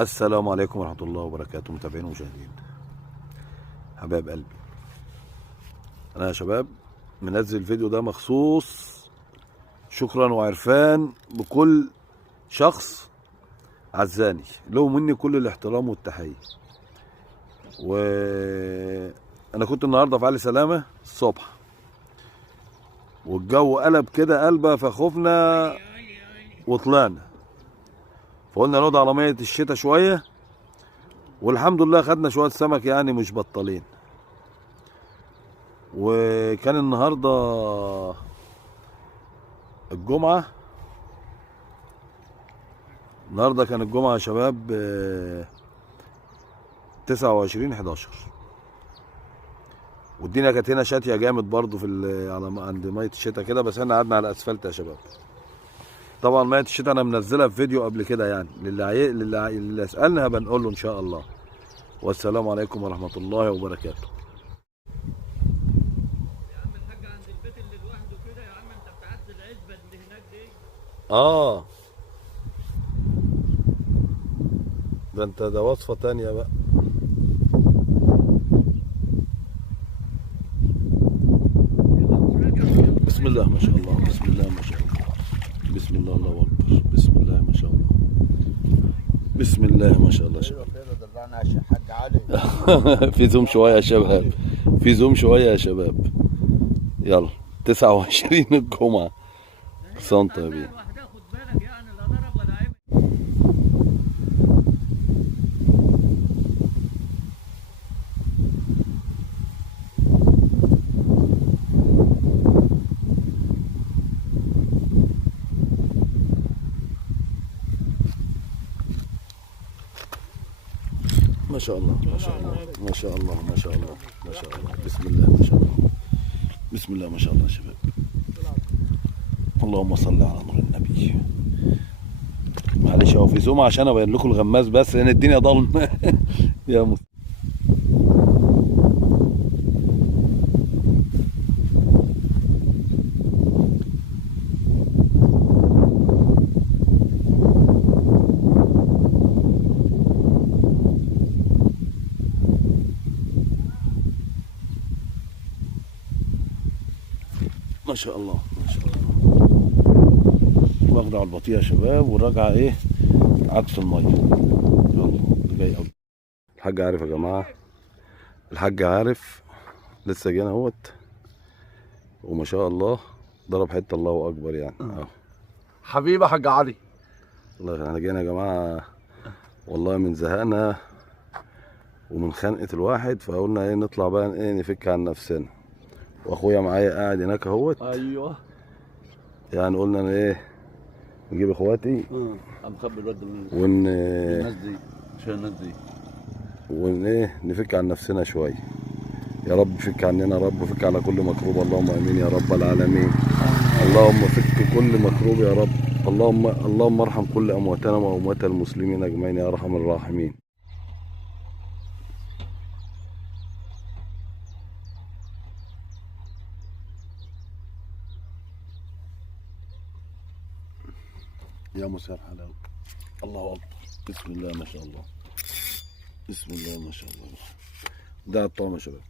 السلام عليكم ورحمة الله وبركاته، متابعين ومشاهدين حبايب قلبي. أنا يا شباب منزل الفيديو ده مخصوص شكرا وعرفان بكل شخص عزاني، له مني كل الاحترام والتحية. وأنا كنت النهاردة في علي سلامة الصبح، والجو قلب كده قلبة، فخفنا وطلعنا، فقلنا نقعد على مية الشتاء شوية، والحمد لله خدنا شوية سمك يعني مش بطالين. وكان النهاردة الجمعة، النهاردة كان الجمعة يا شباب 29/11، والدنيا كانت هنا شاتية جامد برضو على عند مية الشتاء كده، بس احنا قعدنا على الاسفلت يا شباب. طبعا مية الشتاء انا منزلها في فيديو قبل كده، يعني اللي يسألني هبقى نقول له ان شاء الله. والسلام عليكم ورحمة الله وبركاته. يا عم الحاج عند البيت اللي لوحده كده يا عم، انت بتعدي العزبه اللي هناك دي. ده وصفة تانية بقى. بسم الله ما شاء الله، بسم الله ما شاء الله، بسم الله الله اكبر، بسم الله ما شاء الله، بسم الله ما شاء الله. في زوم شوية يا شباب، في زوم شوية يا شباب. يلا 29 الجمعة، صنطة يا بيه. لوحدها خد بالك يعني، لا ضرب ولا عيب. ما شاء الله ما شاء الله ما شاء الله ما شاء الله ما شاء الله، بسم الله ما شاء الله، بسم الله ما شاء الله يا شباب. اللهم صل على نور النبي. معلش هو في زوم عشان ابين لكم الغماز بس، لان الدنيا ضلمه. يا مس ما شاء الله ما شاء الله. واخده على البطيئه يا شباب، والراجعه ايه عكس الميه. يلا اللي جاي قوي. الحاج عارف يا جماعه، الحاج عارف لسه جانا اهوت، وما شاء الله ضرب حته الله اكبر يعني. حبيبي يا حاج علي. والله احنا جينا يا جماعه والله من زهقنا ومن خنقه الواحد، فقلنا ايه نطلع بقى ايه نفك عن نفسنا. واخويا معايا قاعد هناك اهوت، ايوه يعني قلنا انا ايه نجيب اخواتي انا مخبي الواد ون الناس دي عشان الناس دي ايه نفك عن نفسنا شويه. يا رب فك عننا يا رب، وفك على كل مكروب، اللهم امين يا رب العالمين. اللهم فك كل مكروب يا رب. اللهم ارحم كل امواتنا واموات المسلمين اجمعين يا ارحم الراحمين. يا مسهر حلاوة، الله اكبر، بسم الله ما شاء الله، بسم الله ما شاء الله. ده الطعم يا شباب.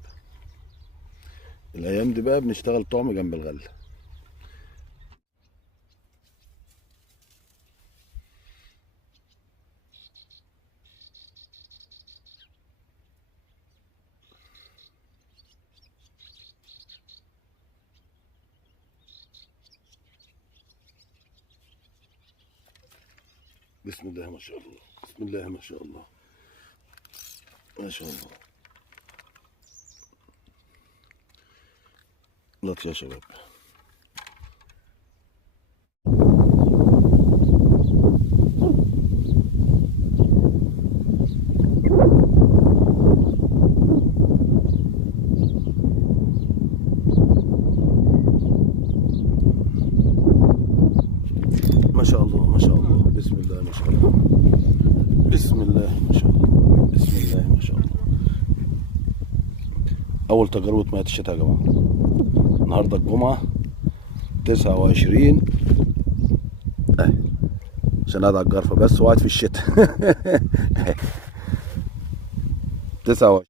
الايام دي بقى بنشتغل طعم جنب الغله. بسم الله ما شاء الله، بسم الله ما شاء الله ما شاء الله. لطف يا شباب. ما شاء الله ما شاء الله، بسم الله ما شاء الله، بسم الله ما شاء الله، بسم الله ما شاء الله. اول تجربه مياه الشتاء يا جماعه. النهارده الجمعه 29 اهي عشان قاعد على الجرفة بس وقاعد في الشتاء 29